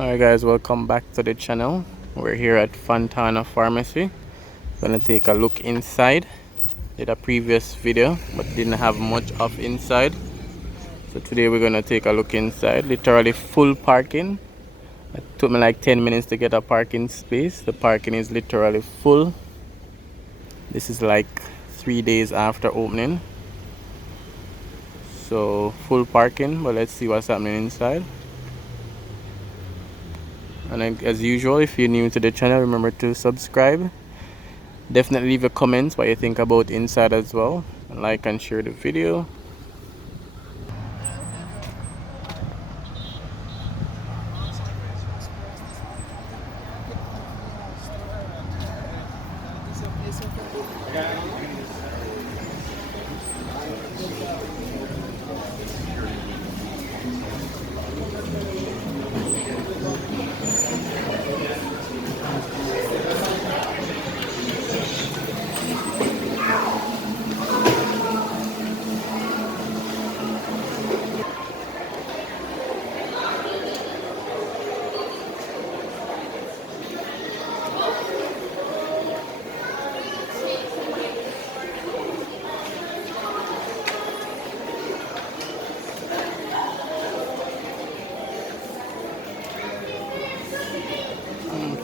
Alright guys, welcome back to the channel. We're here at Fontana Pharmacy. Gonna take a look inside. Did a previous video but didn't have much of inside. So today we're gonna take a look inside. Literally full parking. It took me like 10 minutes to get a parking space. The parking is literally full. This is like 3 days after opening. So full parking, but let's see what's happening inside. And as usual, if you're new to the channel, remember to subscribe. Definitely leave a comment what you think about inside as well. And like and share the video.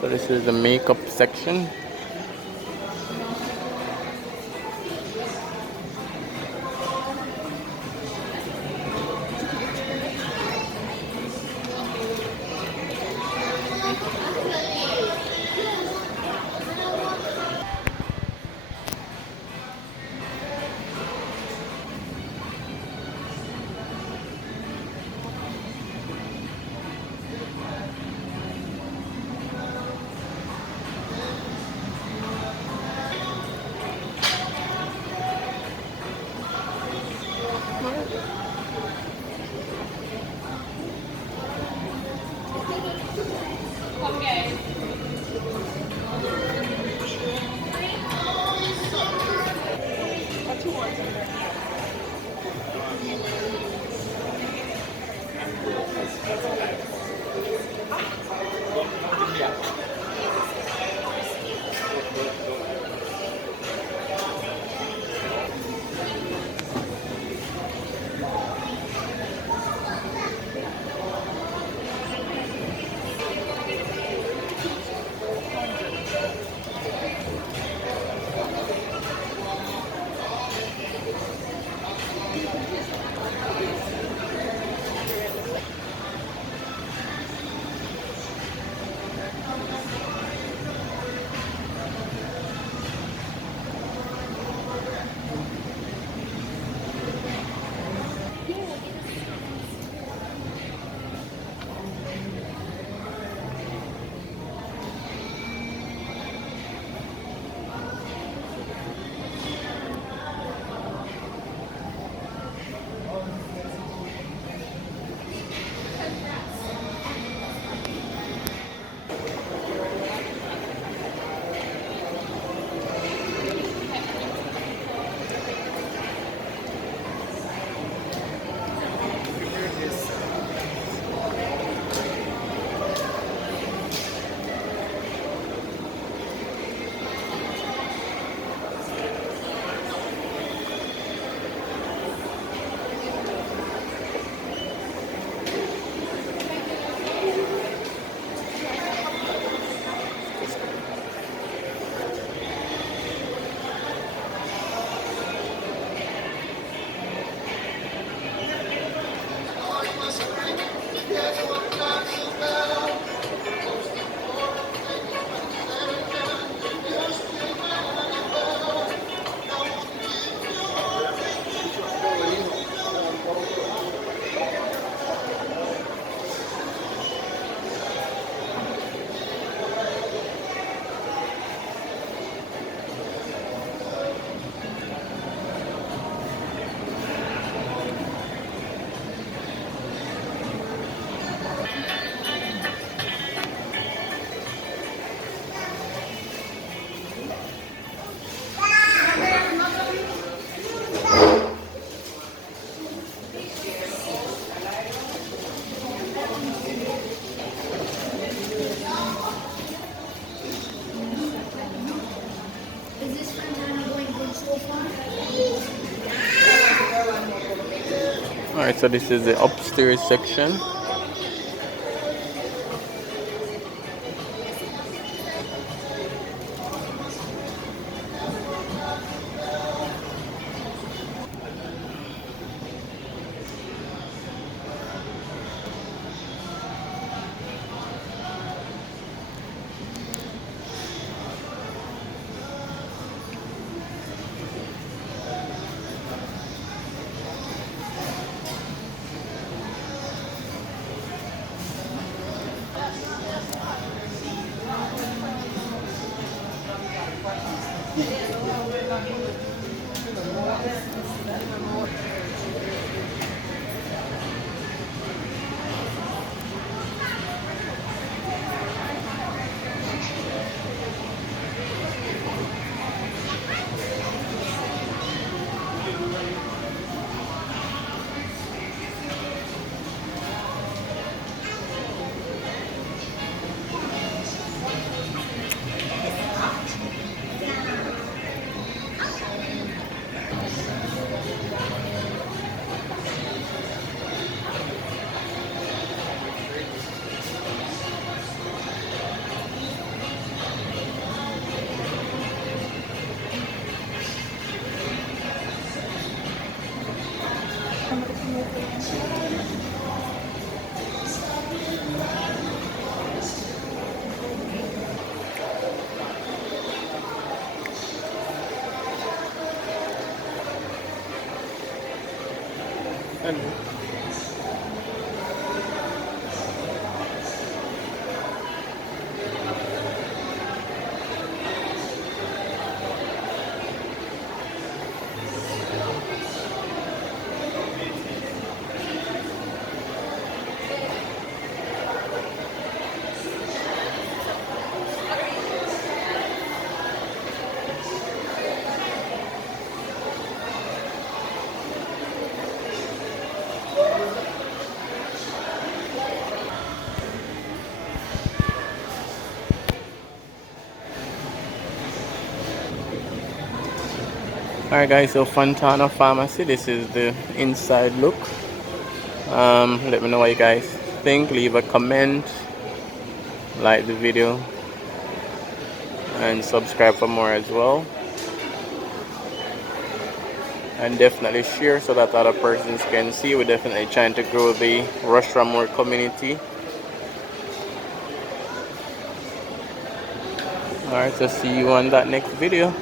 So this is the makeup section. Alright, so this is the upstairs section. Alright guys, so Fontana Pharmacy, this is the inside look. Let me know what you guys think. Leave a comment, like the video, and subscribe for more as well. And definitely share so that other persons can see. We're definitely trying to grow the Rushmore community. Alright, so see you on that next video.